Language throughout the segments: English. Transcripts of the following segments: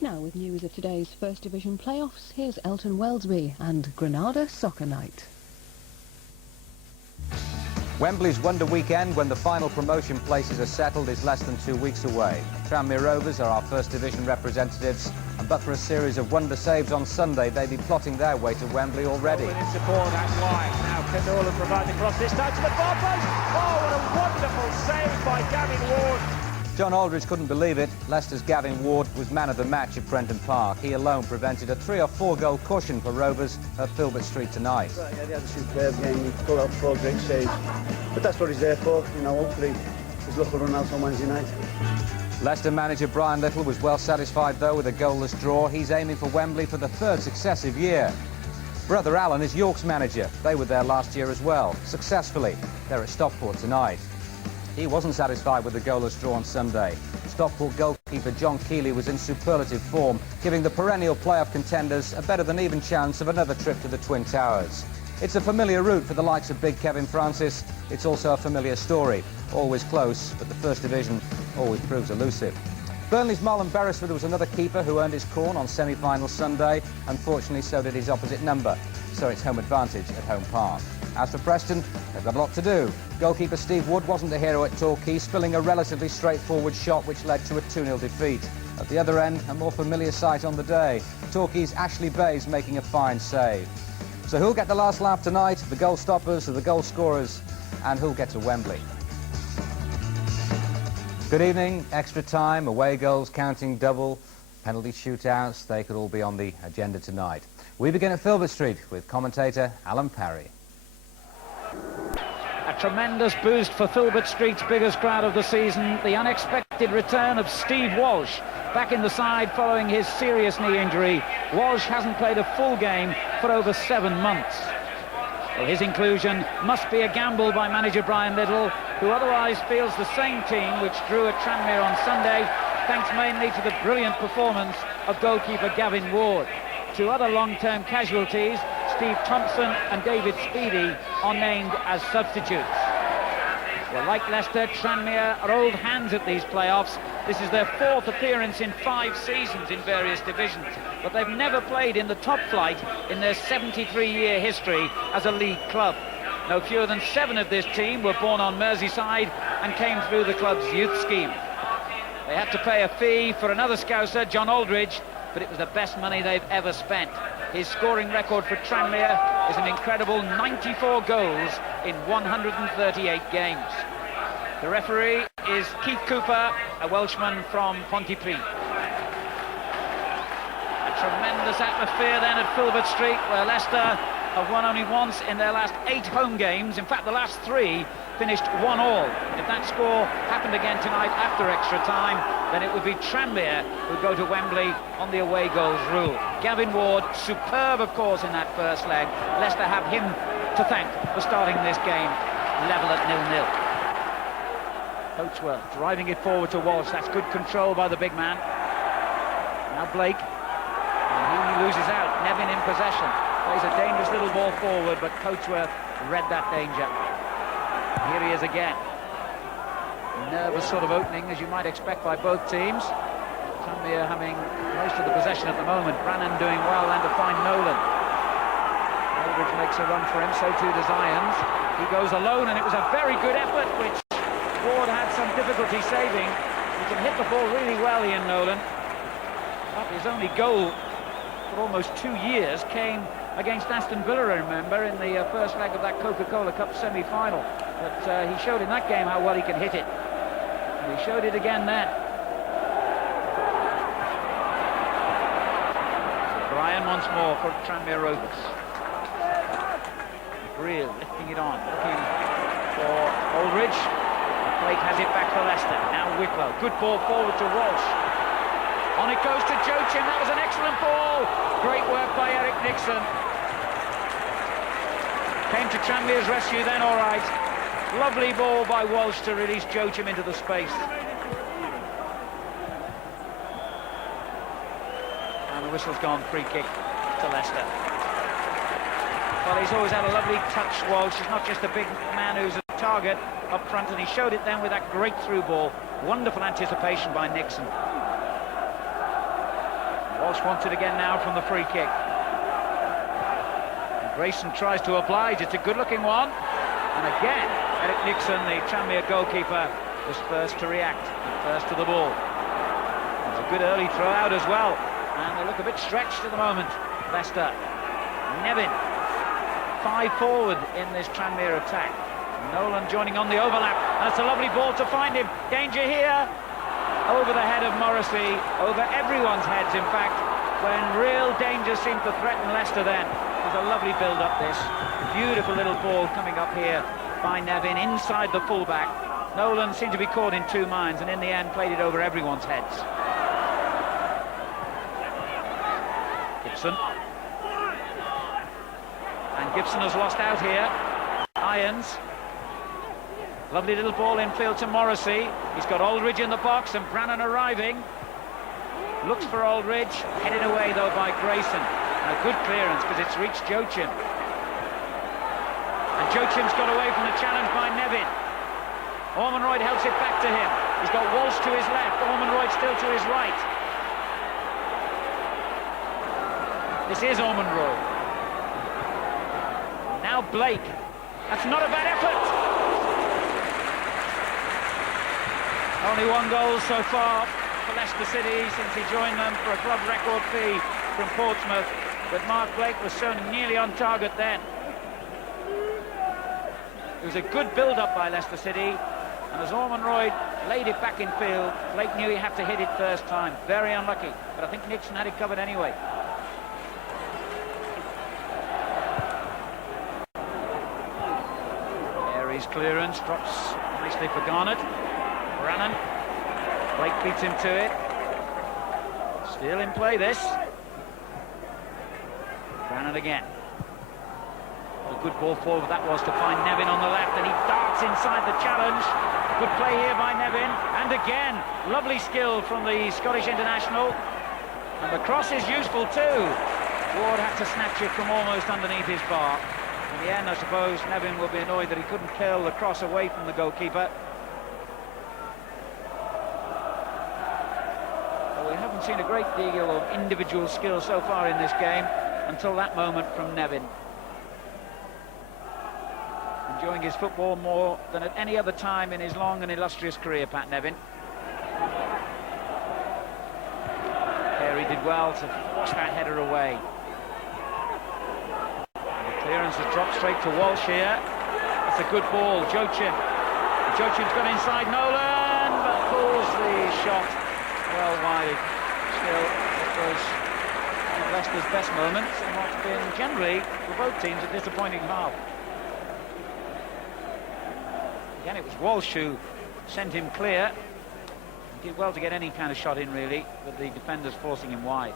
Now, with news of today's First Division playoffs, here's Elton Welsby and Granada Soccer Night. Wembley's Wonder Weekend, when the final promotion places are settled, is less than 2 weeks away. Tranmere Rovers are our First Division representatives, and but for a series of wonder saves on Sunday, they'd be plotting their way to Wembley already. In support, that's wide. Now Canola provides the cross this time to the far post. Oh, what a wonderful save by Gavin Ward. John Aldridge couldn't believe it. Leicester's Gavin Ward was man of the match at Prenton Park. He alone prevented a 3 or 4 goal cushion for Rovers at Filbert Street tonight. Yeah, they had a superb game. He pulled out 4 great saves. But that's what he's there for. You know, hopefully his luck will run out on Wednesday night. Leicester manager Brian Little was well satisfied, though, with a goalless draw. He's aiming for Wembley for the 3rd successive year. Brother Alan is York's manager. They were there last year as well, successfully. They're at Stockport tonight. He wasn't satisfied with the goalless draw on Sunday. Stockport goalkeeper John Keeley was in superlative form, giving the perennial playoff contenders a better than even chance of another trip to the Twin Towers. It's a familiar route for the likes of big Kevin Francis. It's also a familiar story. Always close, but the First Division always proves elusive. Burnley's Marlon Beresford was another keeper who earned his corn on semi-final Sunday. Unfortunately, so did his opposite number. So it's home advantage at home park. As for Preston, they've got a lot to do. Goalkeeper Steve Wood wasn't the hero at Torquay, spilling a relatively straightforward shot which led to a 2-0 defeat. At the other end, a more familiar sight on the day. Torquay's Ashley Bayes making a fine save. So who'll get the last laugh tonight? The goal stoppers or the goal scorers? And who'll get to Wembley? Good evening. Extra time, away goals, counting double, penalty shootouts. They could all be on the agenda tonight. We begin at Filbert Street with commentator Alan Parry. A tremendous boost for Filbert Street's biggest crowd of the season. The unexpected return of Steve Walsh back in the side following his serious knee injury. Walsh hasn't played a full game for over 7 months. Well, his inclusion must be a gamble by manager Brian Little, who otherwise feels the same team which drew at Tranmere on Sunday, thanks mainly to the brilliant performance of goalkeeper Gavin Ward. 2 other long-term casualties, Steve Thompson and David Speedy, are named as substitutes. Well, like Leicester, Tranmere are old hands at these playoffs. This is their 4th appearance in 5 seasons in various divisions, but they've never played in the top flight in their 73-year history as a league club. No fewer than 7 of this team were born on Merseyside and came through the club's youth scheme. They had to pay a fee for another Scouser, John Aldridge, but it was the best money they've ever spent. His scoring record for Tranmere is an incredible 94 goals in 138 games. The referee is Keith Cooper, a Welshman from Pontypridd. A tremendous atmosphere then at Filbert Street, where Leicester have won only once in their last 8 home games. In fact, the last 3 finished 1-all. If that score happened again tonight after extra time, then it would be Tranmere who go to Wembley on the away goals rule. Gavin Ward, superb of course in that first leg. Leicester have him to thank for starting this game level at 0-0. Coachwell driving it forward to Walsh. That's good control by the big man. Now Blake, and he loses out. Nevin in possession. Plays a dangerous little ball forward, but Coachworth read that danger. Here he is again. Nervous sort of opening, as you might expect, by both teams. Tranmere having most of the possession at the moment. Brannan doing well, and to find Nolan. Aldridge makes a run for him, so too does Irons. He goes alone, and it was a very good effort, which Ward had some difficulty saving. He can hit the ball really well, Ian Nolan. But his only goal for almost 2 years came against Aston Villa, remember, in the first leg of that Coca-Cola Cup semi-final. But he showed in that game how well he can hit it. And he showed it again then. So Brian once more for Tranmere Rovers. Real lifting it on, looking for Aldridge. Blake has it back for Leicester. Now Wicklow. Good ball forward to Walsh. On it goes to Joachim. That was an excellent ball. Great work by Eric Nixon. Came to Tranmere's rescue then, all right. Lovely ball by Walsh to release Joachim into the space. And the whistle's gone, free kick to Leicester. Well, he's always had a lovely touch, Walsh. He's not just a big man who's a target up front, and he showed it then with that great through ball. Wonderful anticipation by Nixon. Walsh wants it again now from the free kick. And Grayson tries to oblige. It's a good-looking one. And again, Eric Nixon, the Tranmere goalkeeper, was first to react and first to the ball. It was a good early throw out as well. And they look a bit stretched at the moment, Leicester. Nevin, 5 forward in this Tranmere attack. Nolan joining on the overlap. And it's a lovely ball to find him. Danger here. Over the head of Morrissey, over everyone's heads, in fact, when real danger seemed to threaten Leicester then. It was a lovely build-up, this. Beautiful little ball coming up here by Nevin, inside the fullback. Nolan seemed to be caught in two minds, and in the end played it over everyone's heads. Gibson. And Gibson has lost out here. Irons. Lovely little ball infield to Morrissey. He's got Aldridge in the box and Brannan arriving. Looks for Aldridge, headed away though by Grayson. And a good clearance because it's reached Joachim. And Joachim's got away from the challenge by Nevin. Ormonroyd helps it back to him. He's got Walsh to his left, Ormonroyd still to his right. This is Ormonroyd. Now Blake. That's not a bad effort. Only one goal so far for Leicester City since he joined them for a club record fee from Portsmouth, but Mark Blake was so nearly on target then. It was a good build-up by Leicester City, and as Ormonroyd laid it back in field, Blake knew he had to hit it first time. Very unlucky, but I think Nixon had it covered anyway. Aries clearance, drops nicely for Garnett. Brannan. Blake beats him to it. Still in play, this. Brannan again. A good ball forward that was to find Nevin on the left, and he darts inside the challenge. Good play here by Nevin, and again, lovely skill from the Scottish international. And the cross is useful too. Ward had to snatch it from almost underneath his bar. In the end, I suppose Nevin will be annoyed that he couldn't curl the cross away from the goalkeeper. Seen a great deal of individual skill so far in this game until that moment from Nevin. Enjoying his football more than at any other time in his long and illustrious career, Pat Nevin. Carey did well to force that header away. And the clearance has dropped straight to Walsh here. That's a good ball, Joachim. Joachim's got inside Nolan, but pulls the shot well wide. Still, it was one of Leicester's best moments and what's been generally, for both teams, a disappointing half. Again, it was Walsh who sent him clear. He did well to get any kind of shot in, really, with the defenders forcing him wide.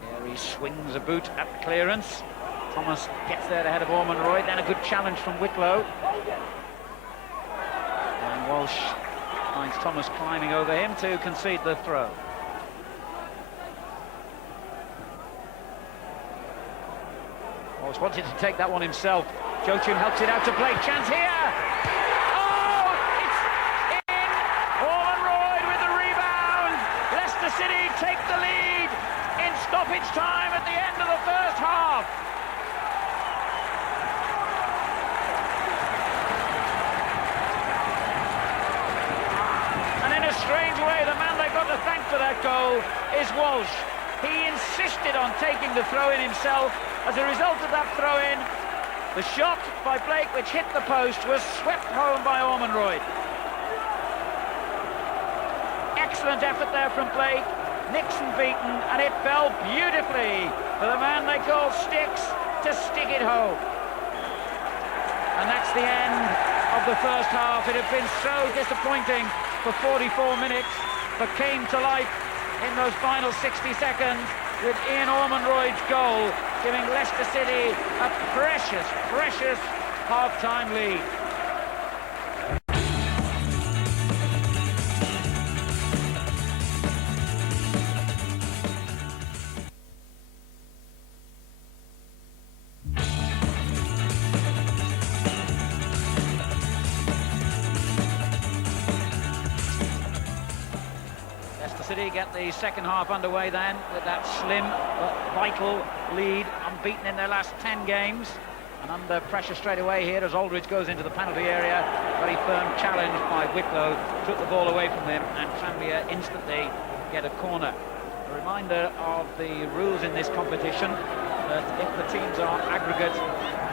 Carey swings a boot at the clearance. Thomas gets there ahead of Ormonroyd, then a good challenge from Whitlow. And Walsh finds Thomas climbing over him to concede the throw. Walsh wanted to take that one himself. Joachim helps it out to Blake. Chance here! Oh, it's in! Ormonroyd with the rebound! Leicester City take the lead in stoppage time at the end of the first half. Strange way, the man they've got to thank for that goal is Walsh. He insisted on taking the throw-in himself. As a result of that throw-in, the shot by Blake, which hit the post, was swept home by Ormonroyd. Excellent effort there from Blake. Nixon beaten, and it fell beautifully for the man they call Sticks to stick it home. And that's the end of the first half. It had been so disappointing for 44 minutes, but came to life in those final 60 seconds with Ian Ormonroyd's goal, giving Leicester City a precious, precious half-time lead. City get the second half underway then with that slim but vital lead, unbeaten in their last 10 games. And under pressure straight away here as Aldridge goes into the penalty area. Very firm challenge by Wicklow, took the ball away from him, and Tranmere instantly get a corner. A reminder of the rules in this competition, that if the teams are aggregate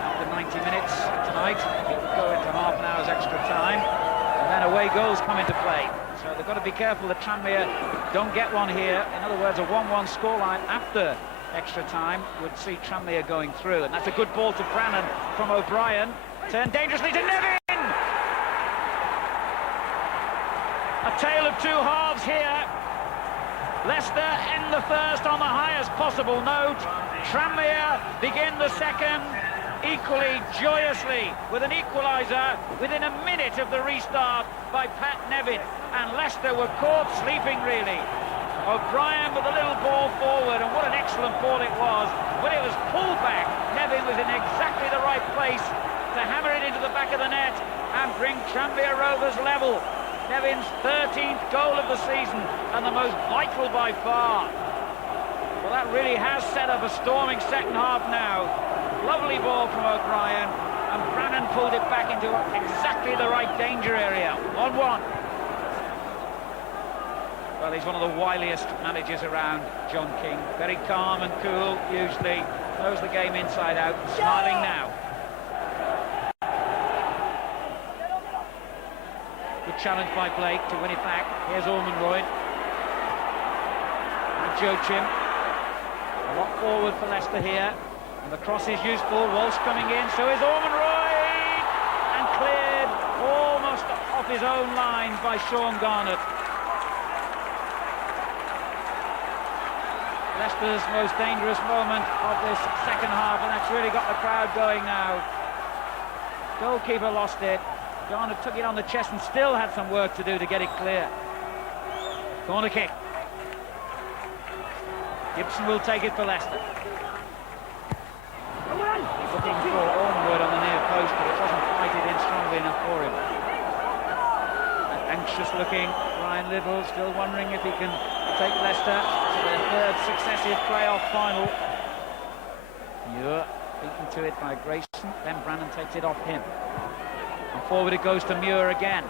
after 90 minutes tonight, it will go into half an hour's extra time, and then away goals come into play. So they've got to be careful that Tranmere don't get one here. In other words, a 1-1 scoreline after extra time would see Tranmere going through. And that's a good ball to Brannan from O'Brien. Turned dangerously to Nevin! A tale of two halves here. Leicester end the first on the highest possible note. Tranmere begin the second equally joyously with an equaliser within a minute of the restart by Pat Nevin. And Leicester were caught sleeping, really. O'Brien with a little ball forward, and what an excellent ball it was. When it was pulled back, Nevin was in exactly the right place to hammer it into the back of the net and bring Tranmere Rovers level. Nevin's 13th goal of the season, and the most vital by far. Well, that really has set up a storming second half now. Lovely ball from O'Brien, and Brannan pulled it back into exactly the right danger area. 1-1. Well, he's one of the wiliest managers around, John King. Very calm and cool, usually. Knows the game inside out. Smiling now. Good challenge by Blake to win it back. Here's Ormonroyd. And Joachim. A lot forward for Leicester here. And the cross is useful. Walsh coming in. So is Ormonroyd. And cleared almost off his own line by Sean Garnett. Leicester's most dangerous moment of this second half, and that's really got the crowd going now. Goalkeeper lost it. Garnett took it on the chest and still had some work to do to get it clear. Corner kick. Gibson will take it for Leicester. Looking for Ormonroyd on the near post, but it doesn't fight it in strongly enough for him. An anxious looking Ryan Liddell, still wondering if he can take Leicester to their third successive playoff final. Muir beaten to it by Grayson, then Brannan takes it off him. And forward it goes to Muir again.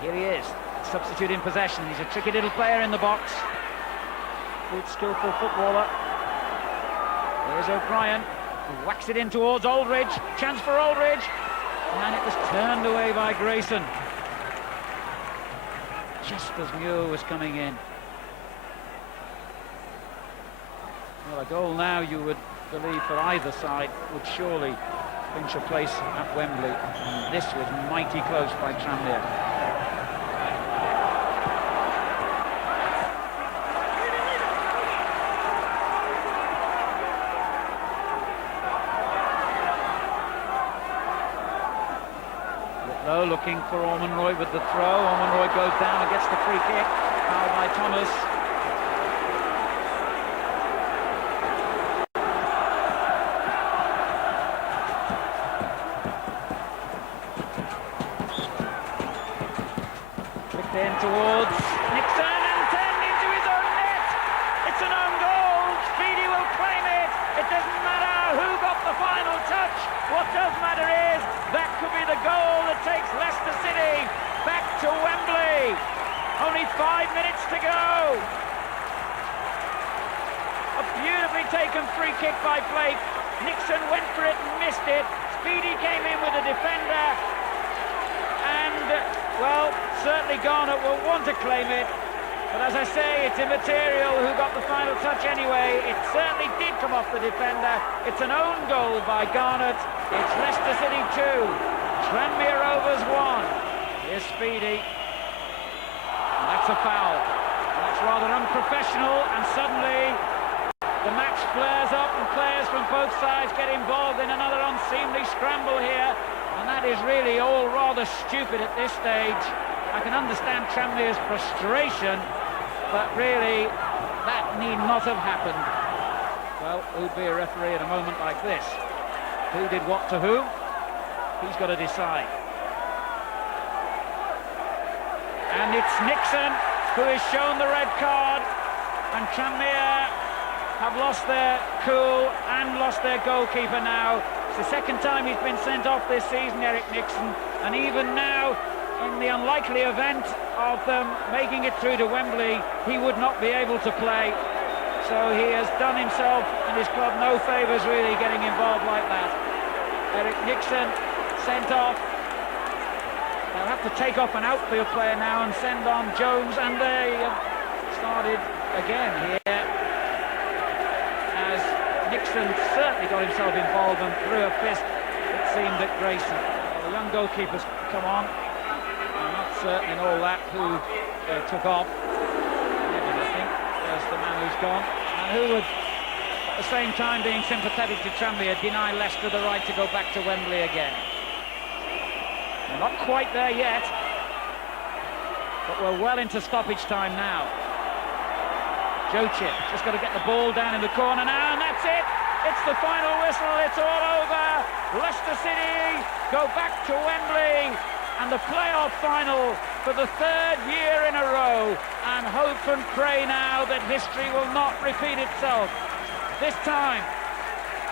Here he is, substitute in possession. He's a tricky little player in the box. Good, skillful footballer. Here's O'Brien, who whacks it in towards Aldridge. Chance for Aldridge. And it was turned away by Grayson. Just as Muir was coming in. Well, a goal now, you would believe, for either side would surely clinch a place at Wembley. And this was mighty close by Tranmere. Looking for Ormonroyd with the throw. Ormonroyd goes down and gets the free kick. Fouled by Thomas. Flicked in towards Nixon and turned into his own net. It's an own goal. Speedy will claim it. It doesn't matter who got the final touch. What does matter is that could be the goal that takes Leicester City back to Wembley. Only 5 minutes to go. A beautifully taken free kick by Blake. Nixon went for it and missed it. Speedy came in with a defender. And, well, certainly Garnett will want to claim it. But as I say, it's immaterial who got the final touch anyway. It certainly did come off the defender. It's an own goal by Garnett. It's Leicester City 2, Tranmere Rovers 1. Here's Speedy. And that's a foul. And that's rather unprofessional, and suddenly the match flares up and players from both sides get involved in another unseemly scramble here. And that is really all rather stupid at this stage. I can understand Tranmere's frustration, but really, that need not have happened. Well, who'd be a referee at a moment like this? Who did what to who? He's got to decide. And it's Nixon who is shown the red card, and Tranmere have lost their cool and lost their goalkeeper now. It's the second time he's been sent off this season, Eric Nixon, and even now, in the unlikely event of them making it through to Wembley, he would not be able to play. So he has done himself and his club no favours really getting involved like that. Eric Nixon sent off. They'll have to take off an outfield player now and send on Jones, and they started again here as Nixon certainly got himself involved and threw a fist, it seemed, at Grayson. Well, the young goalkeepers come on. I'm not certain in all that who took off. I think there's the man who's gone, and who would, at the same time being sympathetic to Tranmere, deny Leicester the right to go back to Wembley again. We're not quite there yet, but we're well into stoppage time now. Jocic just got to get the ball down in the corner now, and that's it. It's the final whistle. It's all over. Leicester City go back to Wembley, and the playoff final for the third year in a row, and hope and pray now that history will not repeat itself. This time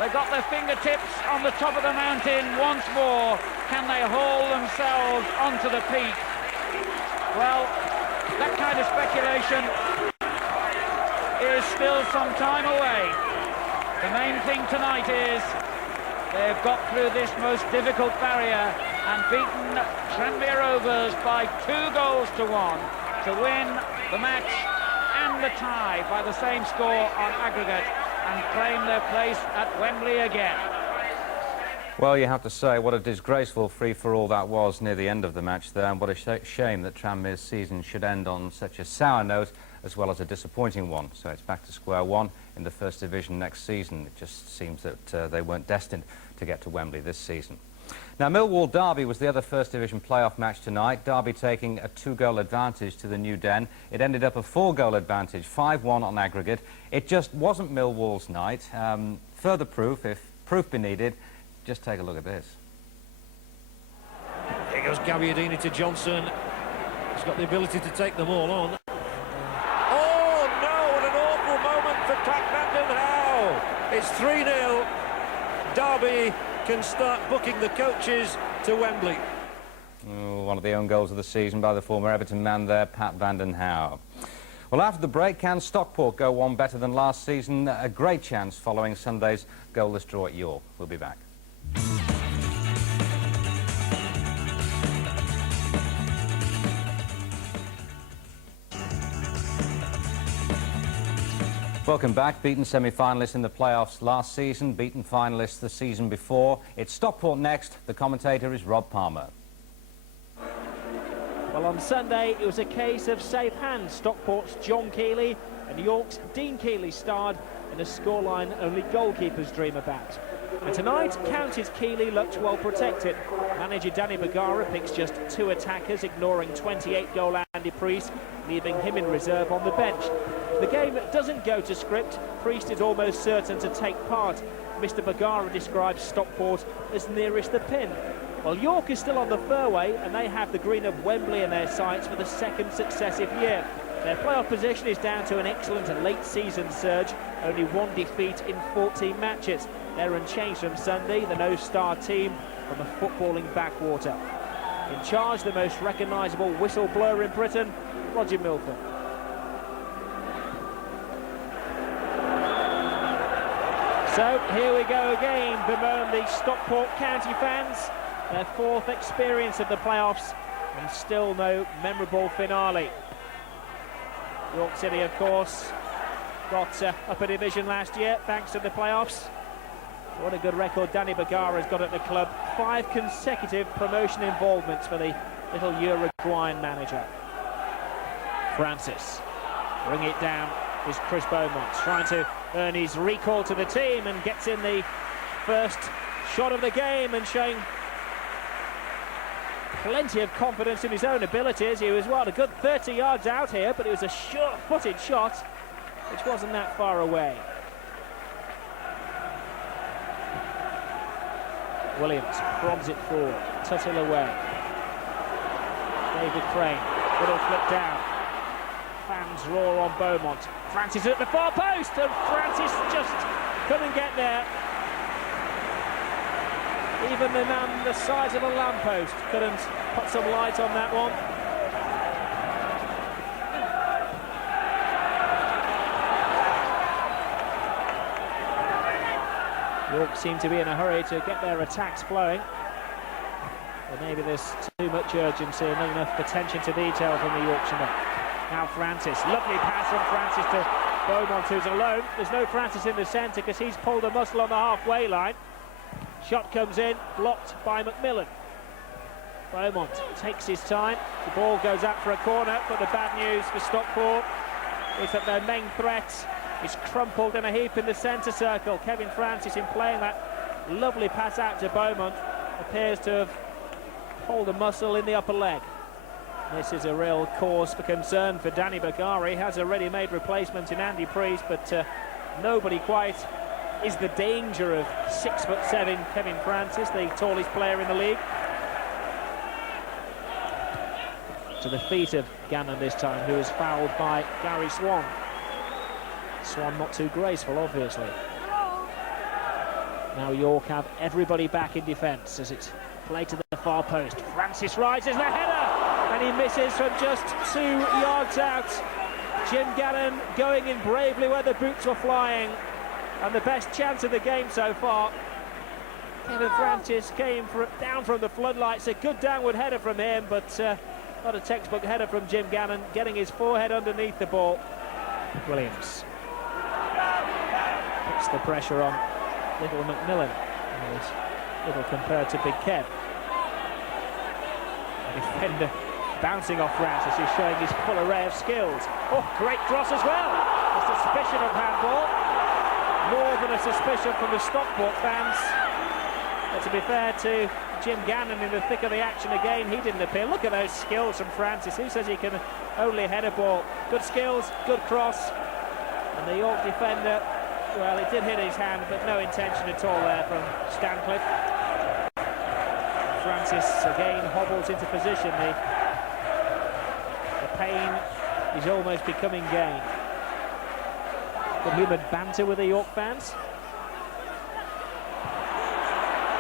they've got their fingertips on the top of the mountain once more. Can they haul themselves onto the peak? Well, that kind of speculation is still some time away. The main thing tonight is they've got through this most difficult barrier and beaten Tranmere Rovers by 2-1 to win the match and the tie by the same score on aggregate and claim their place at Wembley again. Well, you have to say what a disgraceful free-for-all that was near the end of the match there, and what a shame that Tranmere's season should end on such a sour note as well as a disappointing one. So it's back to square one in the First Division next season. It just seems that they weren't destined to get to Wembley this season. Now, Millwall Derby was the other First Division playoff match tonight. Derby taking a 2-goal advantage to the New Den. It ended up a 4-goal advantage, 5-1 on aggregate. It just wasn't Millwall's night. Further proof, if proof be needed, just take a look at this. Here goes Gabbiadini to Johnson. He's got the ability to take them all on. Oh no, what an awful moment for Clackmandon Howe. It's 3-0. Derby can start booking the coaches to Wembley. Oh, one of the own goals of the season by the former Everton man there, Pat Vanden Hauwe. Well, after the break, can Stockport go one better than last season? A great chance following Sunday's goalless draw at York. We'll be back. Welcome back. Beaten semi-finalists in the playoffs last season, beaten finalists the season before. It's Stockport next. The commentator is Rob Palmer. Well, on Sunday, it was a case of safe hands. Stockport's John Keeley and York's Dean Keeley starred in a scoreline only goalkeepers dream about. And tonight, County's Keeley looked well protected. Manager Danny Bagara picks just 2 attackers, ignoring 28-goal Andy Priest, leaving him in reserve on the bench. The game doesn't go to script. Priest is almost certain to take part. Mr. Bagara describes Stockport as nearest the pin. Well, York is still on the fairway, and they have the green of Wembley in their sights for the second successive year. Their playoff position is down to an excellent late-season surge, only 1 defeat in 14 matches. They're unchanged from Sunday, the no-star team from a footballing backwater. In charge, the most recognisable whistleblower in Britain, Roger Milford. So here we go again, bemoan the Stockport County fans, their 4th experience of the playoffs, and still no memorable finale. York City, of course, got up a division last year thanks to the playoffs. What a good record Danny Bagara has got at the club. 5 consecutive promotion involvements for the little Uruguayan manager. Francis, bring it down, is Chris Beaumont, trying to earn his recall to the team and gets in the first shot of the game and showing plenty of confidence in his own abilities. He was, well, a good 30 yards out here, but it was a short-footed shot, which wasn't that far away. Williams prods it forward, Tuttle away. David Crane, little flip down. fans roar on Beaumont. Francis at the far post, and Francis just couldn't get there. Even the man the size of a lamppost couldn't put some light on that one. York seem to be in a hurry to get their attacks flowing. But maybe there's too much urgency and not enough attention to detail from the Yorkshireman. Now Francis, lovely pass from Francis to Beaumont, who's alone. There's no Francis in the centre because he's pulled a muscle on the halfway line. Shot comes in, blocked by McMillan. Beaumont takes his time. The ball goes out for a corner, but the bad news for Stockport is that their main threat is crumpled in a heap in the centre circle. Kevin Francis, in playing that lovely pass out to Beaumont, appears to have pulled a muscle in the upper leg. This is a real cause for concern for Danny Bakari. He has a ready-made replacement in Andy Priest, but nobody quite is the danger of 6'7" Kevin Francis, the tallest player in the league. To the feet of Gannon this time, who is fouled by Gary Swan. Swan not too graceful, obviously. Now York have everybody back in defence as it's played to the far post. Francis rises the header, and he misses from just 2 yards out. Jim Gannon going in bravely where the boots were flying, and the best chance of the game so far. Kevin Francis came down from the floodlights. A good downward header from him, but not a textbook header from Jim Gannon, getting his forehead underneath the ball. Williams puts the pressure on little McMillan. Little compared to Big Kev. The defender bouncing off Francis, who's showing his full array of skills. Oh, great cross as well. A suspicion of handball. More than a suspicion from the Stockport fans. But to be fair to Jim Gannon, in the thick of the action again, he didn't appear. Look at those skills from Francis. Who says he can only head a ball? Good skills, good cross. And the York defender, well, it did hit his hand, but no intention at all there from Stancliffe. Francis again hobbles into position. The pain is almost becoming gain. Good humoured banter with the York fans.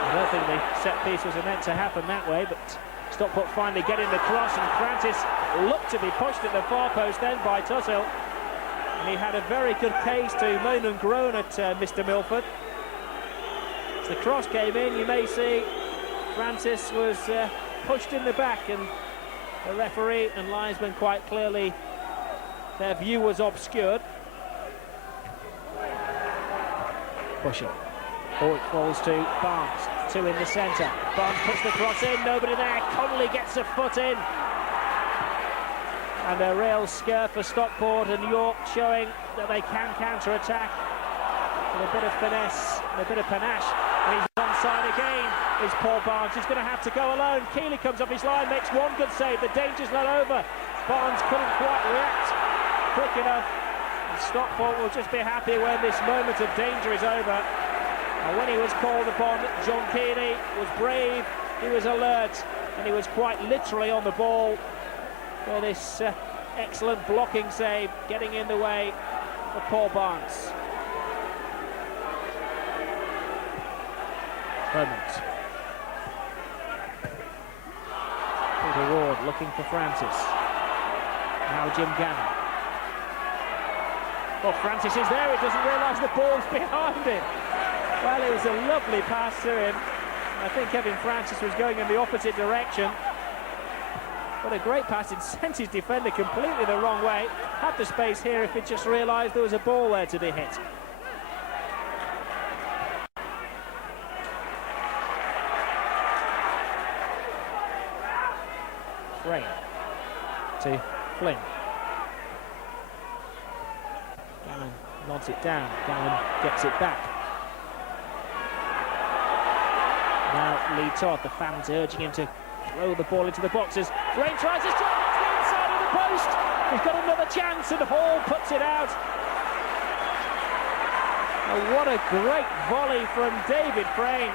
I don't think the set piece was meant to happen that way, but Stockport finally getting the cross, and Francis looked to be pushed at the far post then by Tuthill. And he had a very good case to moan and groan at Mr. Milford. As the cross came in, you may see Francis was pushed in the back, and the referee and linesman quite clearly, their view was obscured. Pushing. Oh, it falls to Barnes. 2 in the centre. Barnes puts the cross in, nobody there. Connolly gets a foot in. And a real scare for Stockport, and York showing that they can counter-attack with a bit of finesse and a bit of panache. And he's onside again, is Paul Barnes. He's going to have to go alone. Keeley comes up his line, makes one good save. The danger's not over. Barnes couldn't quite react quick enough. And Stockport will just be happy when this moment of danger is over. And when he was called upon, John Keeley was brave, he was alert, and he was quite literally on the ball for this excellent blocking save, getting in the way of Paul Barnes. Beaumont. Peter Ward looking for Francis. Now Jim Gannon. Well, Francis is there, he doesn't realise the ball's behind him. Well, it was a lovely pass to him. I think Kevin Francis was going in the opposite direction. What a great pass. It sent his defender completely the wrong way. Had the space here if he just realised there was a ball there to be hit. Frame to Flynn. Gannon nods it down. Gannon gets it back. Now Lee Todd, the fans urging him to throw the ball into the boxes. Frame tries his shot, it's the inside of the post. He's got another chance, and Hall puts it out. Oh, what a great volley from David Frame.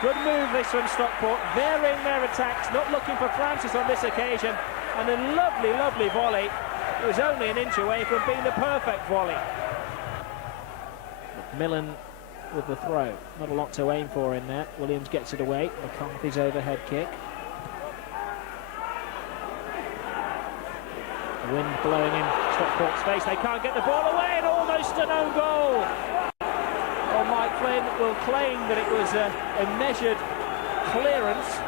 Good move this from Stockport, varying their attacks, not looking for Francis on this occasion. And a lovely, lovely volley. It was only an inch away from being the perfect volley. McMillan with the throw. Not a lot to aim for in there. Williams gets it away. McCarthy's overhead kick. The wind blowing in Stockport's face. They can't get the ball away, and almost an own goal. Well, Mike Flynn will claim that it was a measured clearance.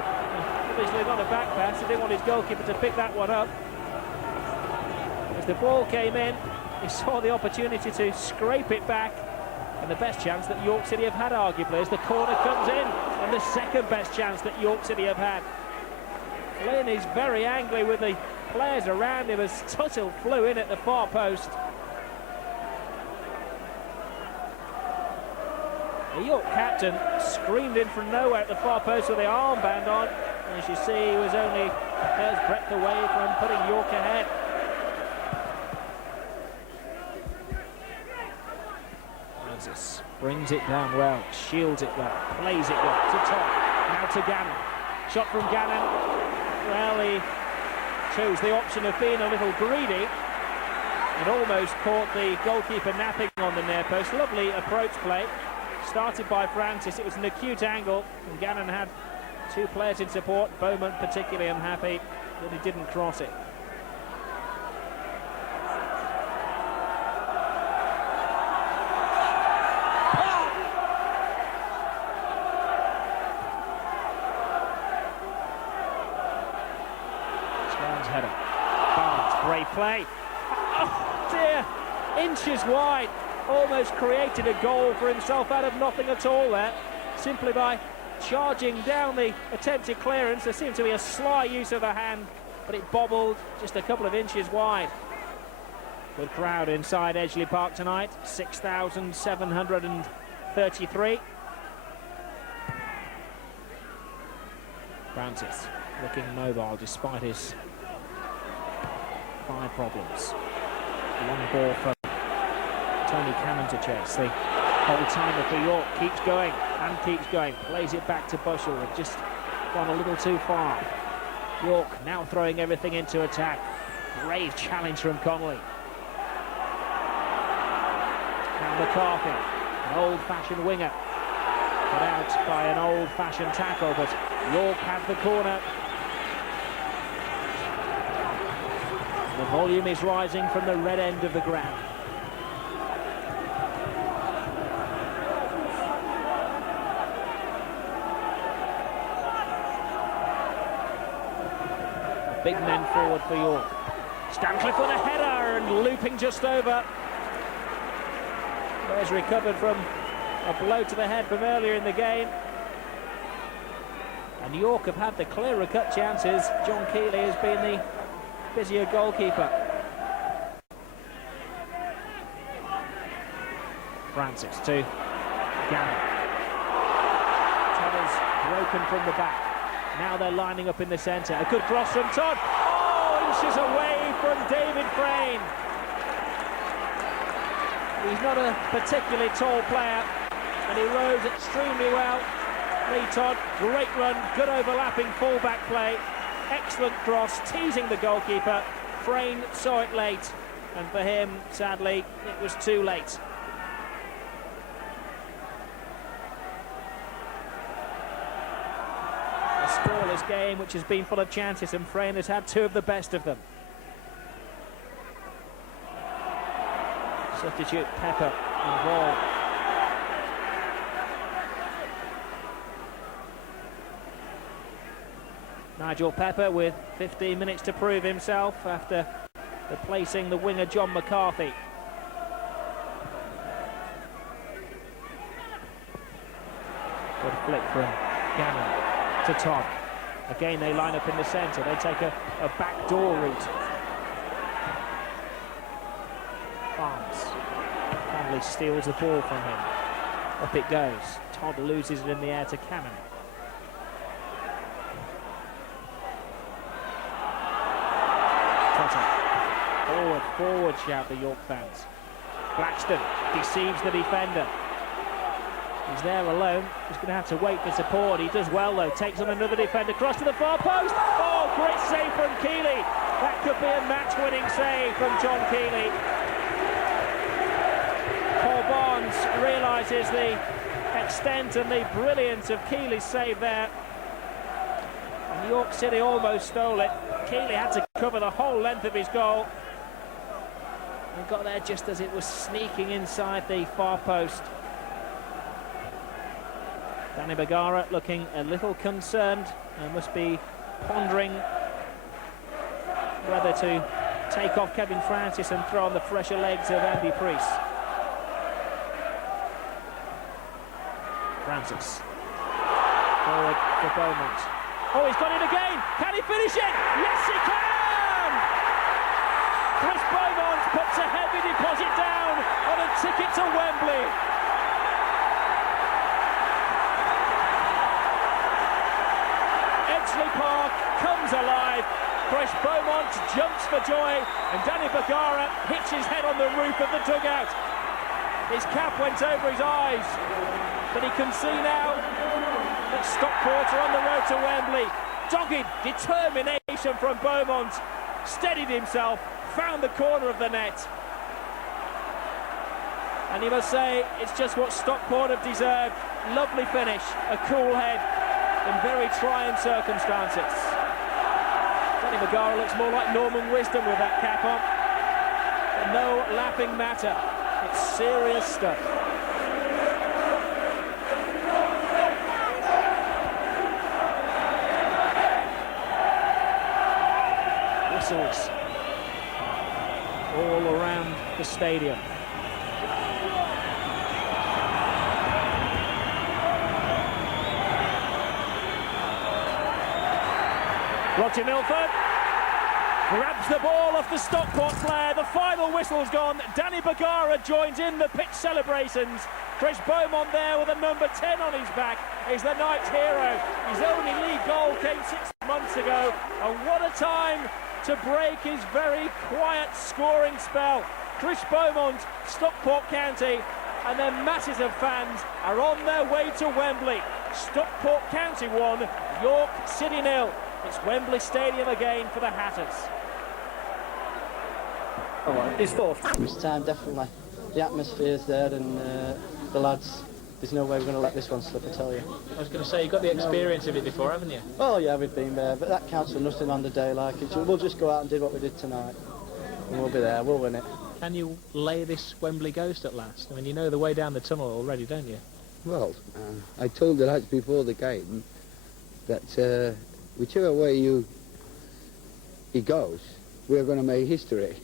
Obviously not a back pass. He didn't want his goalkeeper to pick that one up. As the ball came in, he saw the opportunity to scrape it back, and the best chance that York City have had, arguably, as the corner comes in, and the second best chance that York City have had. Flynn is very angry with the players around him as Tuttle flew in at the far post. The York captain screamed in from nowhere at the far post with the armband on. And as you see, he was only a hair's breadth away from putting York ahead. Francis brings it down well, shields it well, plays it well to top. Now to Gannon. Shot from Gannon. Well, he chose the option of being a little greedy and almost caught the goalkeeper napping on the near post. Lovely approach play. Started by Francis. It was an acute angle, and Gannon had two players in support. Bowman particularly unhappy that he didn't cross it. Swan's header. Barnes, brave play. Oh dear, inches wide. Almost created a goal for himself out of nothing at all there, simply by charging down the attempted clearance. There seemed to be a sly use of the hand, but it bobbled just a couple of inches wide. Good crowd inside Edgeley Park tonight, 6,733. Francis looking mobile despite his thigh problems. Long ball for Tony Cannon to chase. The old-timer for York keeps going and keeps going. Plays it back to Bushell. They've just gone a little too far. York now throwing everything into attack. Brave challenge from Connolly. Now McCarthy, an old-fashioned winger. Put out by an old-fashioned tackle, but York had the corner. The volume is rising from the red end of the ground. Big men forward for York. Stancliffe with a header and looping just over. There's recovered from a blow to the head from earlier in the game. And York have had the clearer cut chances. John Keeley has been the busier goalkeeper. Francis to Gannon. Tubbers broken from the back. Now they're lining up in the centre. A good cross from Todd. Oh, inches away from David Frayne. He's not a particularly tall player, and he rose extremely well. Lee Todd, great run, good overlapping full-back play. Excellent cross, teasing the goalkeeper. Frayne saw it late, and for him, sadly, it was too late. A scoreless game which has been full of chances, and Frayne has had two of the best of them. Substitute Pepper involved. Nigel Pepper with 15 minutes to prove himself after replacing the winger John McCarthy. Good flick from Gannon to Todd. Again they line up in the centre. They take a backdoor route. Barnes. Conley steals the ball from him. Up it goes. Todd loses it in the air to Cannon. Forward shout the York fans. Blackstone deceives the defender. He's there alone. He's going to have to wait for support. He does well though. Takes on another defender. Cross to the far post. Oh, great save from Keeley. That could be a match-winning save from John Keeley. Paul Barnes realises the extent and the brilliance of Keeley's save there. And York City almost stole it. Keeley had to cover the whole length of his goal. And got there just as it was sneaking inside the far post. Danny Bergara looking a little concerned and must be pondering whether to take off Kevin Francis and throw on the fresher legs of Andy Priest. Francis. Forward for Beaumont. Oh, he's got it again! Can he finish it? Yes, he can! Chris Beaumont puts a heavy deposit down on a ticket to Wembley. Edgeley Park comes alive. Chris Beaumont jumps for joy, and Danny Bergara hits his head on the roof of the dugout. His cap went over his eyes, but he can see now that Stockport are on the road to Wembley. Dogged determination from Beaumont, steadied himself, found the corner of the net. And you must say, it's just what Stockport have deserved. Lovely finish, a cool head in very trying circumstances. Danny Bergara looks more like Norman Wisdom with that cap on. But no laughing matter. It's serious stuff. Whistles all around the stadium. Roger Milford grabs the ball off the Stockport player. The final whistle's gone. Danny Bergara joins in the pitch celebrations. Chris Beaumont there with a number 10 on his back is the night's hero. His only league goal came 6 months ago, and what a time to break his very quiet scoring spell. Chris Beaumont, Stockport County, and their masses of fans are on their way to Wembley. Stockport County 1, York City 0. It's Wembley Stadium again for the Hatters. His thoughts? It's time, definitely. The atmosphere's there, and the lads, there's no way we're going to let this one slip, I tell you. I was going to say, you've got the experience of it before, haven't you? Oh yeah, we've been there, but that counts for nothing on the day like it. We'll just go out and do what we did tonight, and we'll be there, we'll win it. Can you lay this Wembley ghost at last? I mean, you know the way down the tunnel already, don't you? Well, I told the lads before the game that whichever way he goes, we're going to make history.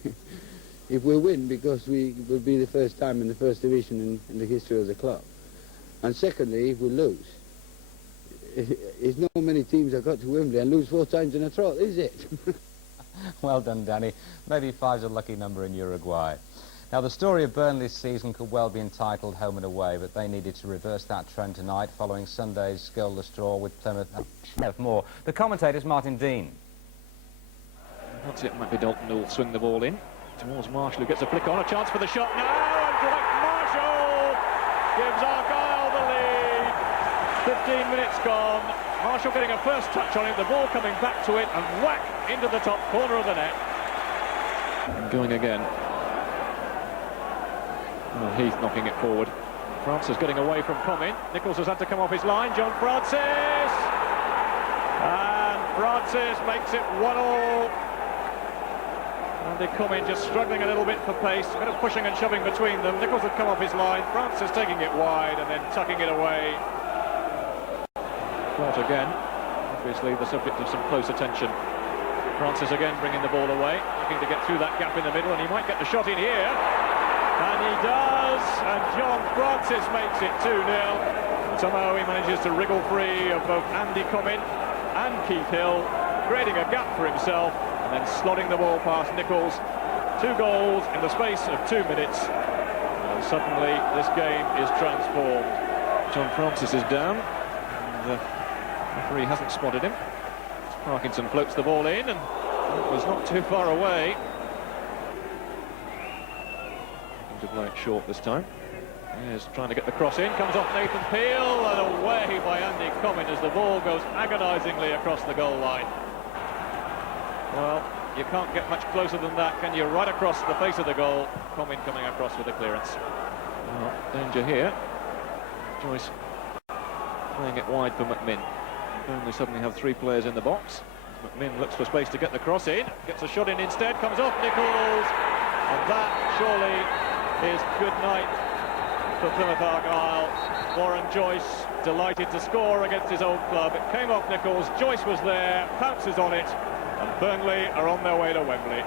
If we win, because we will be the first time in the first division in the history of the club. And secondly, if we lose, there's not many teams that got to Wembley and lose 4 times in a trot, is it? Well done, Danny. Maybe 5's a lucky number in Uruguay. Now, the story of Burnley's season could well be entitled Home and Away, but they needed to reverse that trend tonight following Sunday's goalless draw with Plymouth. More. The commentator's Martin Dean. That's it, might be Dalton who will swing the ball in towards Marshall, who gets a flick on, a chance for the shot now, and Dwight Marshall gives Argyle the lead. 15 minutes gone. Marshall getting a first touch on it, the ball coming back to it, and whack into the top corner of the net. And going again. Well, Heath knocking it forward. Francis getting away from Comyn. Nichols has had to come off his line. John Francis! And Francis makes it 1-1. Andy Comyn just struggling a little bit for pace. A bit of pushing and shoving between them. Nichols had come off his line. Francis taking it wide and then tucking it away. Caught again. Obviously the subject of some close attention. Francis again bringing the ball away. Looking to get through that gap in the middle, and he might get the shot in here. And he does, and John Francis makes it 2-0. Somehow he manages to wriggle free of both Andy Comyn and Keith Hill, creating a gap for himself, and then slotting the ball past Nichols. 2 goals in the space of 2 minutes, and suddenly this game is transformed. John Francis is down, and the referee hasn't spotted him. Parkinson floats the ball in, and it was not too far away. To play it short this time. He's trying to get the cross in, comes off Nathan Peel, and away by Andy Comyn as the ball goes agonisingly across the goal line. Well, You can't get much closer than that, can you? Right across the face of the goal. Coming across with the clearance. Well, danger here. Joyce playing it wide for McMinn. Burnley suddenly have 3 players in the box. McMinn looks for space to get the cross in. Gets a shot in instead. Comes off Nichols. And that surely is good night for Plymouth Argyle. Warren Joyce delighted to score against his old club. It came off Nichols. Joyce was there. Pounces on it. And Burnley are on their way to Wembley.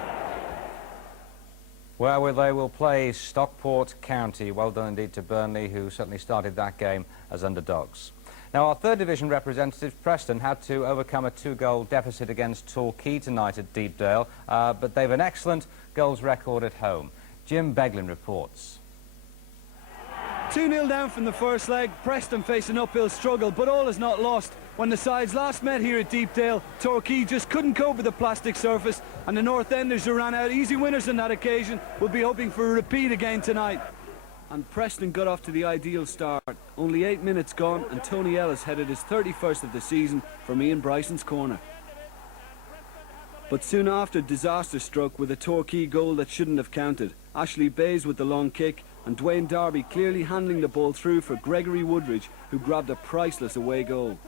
Where they will play Stockport County. Well done indeed to Burnley, who certainly started that game as underdogs. Now, our third division representative, Preston, had to overcome a 2-goal deficit against Torquay tonight at Deepdale, but they've an excellent goals record at home. Jim Beglin reports. 2-0 down from the first leg. Preston face an uphill struggle, but all is not lost. When the sides last met here at Deepdale, Torquay just couldn't cope with the plastic surface, and the North Enders, who ran out easy winners on that occasion, will be hoping for a repeat again tonight. And Preston got off to the ideal start. Only 8 minutes gone, and Tony Ellis headed his 31st of the season from Ian Bryson's corner. But soon after, disaster struck with a Torquay goal that shouldn't have counted. Ashley Bays with the long kick, and Dwayne Darby clearly handling the ball through for Gregory Woodridge, who grabbed a priceless away goal.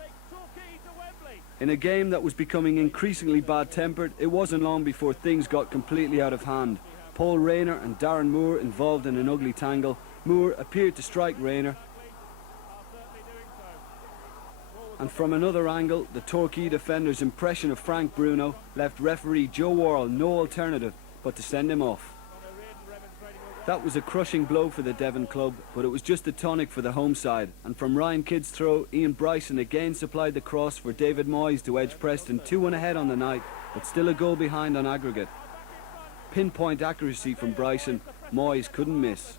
In a game that was becoming increasingly bad-tempered, it wasn't long before things got completely out of hand. Paul Rayner and Darren Moore involved in an ugly tangle. Moore appeared to strike Rayner, and from another angle, the Torquay defender's impression of Frank Bruno left referee Joe Worrell no alternative but to send him off. That was a crushing blow for the Devon club, but it was just a tonic for the home side, and from Ryan Kidd's throw, Ian Bryson again supplied the cross for David Moyes to edge Preston 2-1 ahead on the night, but still a goal behind on aggregate. Pinpoint accuracy from Bryson, Moyes couldn't miss.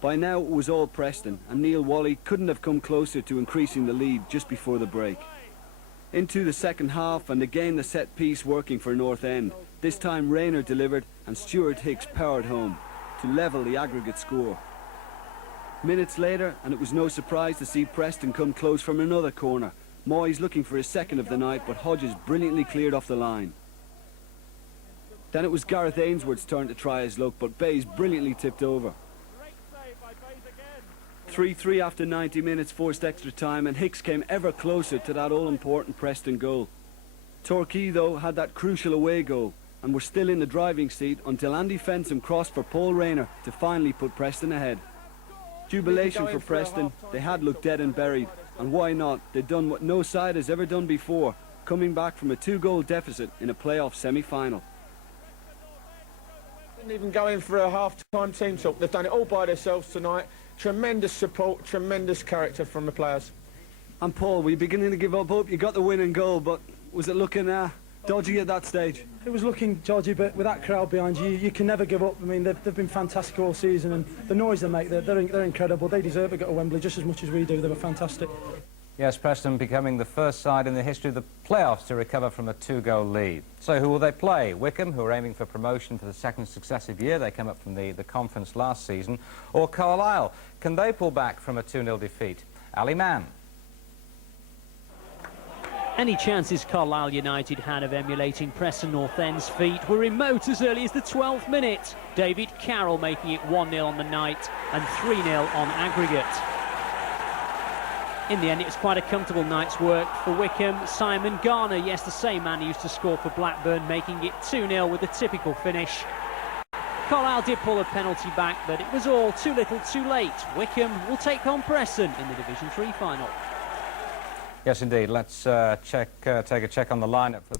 By now it was all Preston, and Neil Wally couldn't have come closer to increasing the lead just before the break. Into the second half, and again the set piece working for North End. This time Rayner delivered and Stuart Hicks powered home to level the aggregate score. Minutes later, and it was no surprise to see Preston come close from another corner. Moyes looking for his second of the night, but Hodges brilliantly cleared off the line. Then it was Gareth Ainsworth's turn to try his luck, but Bays brilliantly tipped over. 3-3 after 90 minutes forced extra time, and Hicks came ever closer to that all-important Preston goal. Torquay, though, had that crucial away goal and were still in the driving seat until Andy Fensom crossed for Paul Rayner to finally put Preston ahead. Jubilation for Preston. They had looked dead and buried, and why not? They'd done what no side has ever done before, coming back from a 2-goal deficit in a playoff semi-final. Didn't even go in for a half-time team talk. They've done it all by themselves tonight. Tremendous support, tremendous character from the players. And Paul, were you beginning to give up hope? You got the winning goal, but was it looking dodgy at that stage? It was looking dodgy, but with that crowd behind you, you can never give up. I mean, they've been fantastic all season, and the noise they make, they're incredible. They deserve to go to Wembley just as much as we do. They were fantastic. Yes, Preston becoming the first side in the history of the playoffs to recover from a 2-goal lead. So who will they play? Wycombe, who are aiming for promotion for the second successive year. They came up from the conference last season. Or Carlisle. Can they pull back from a 2-0 defeat? Ali Mann. Any chances Carlisle United had of emulating Preston North End's feat were remote as early as the 12th minute. David Carroll making it 1-0 on the night and 3-0 on aggregate. In the end, it was quite a comfortable night's work for Wycombe. Simon Garner, yes, the same man who used to score for Blackburn, making it 2-0 with a typical finish. Carlisle did pull a penalty back, but it was all too little too late. Wycombe will take on Preston in the Division 3 final. Yes, indeed. Let's take a check on the lineup for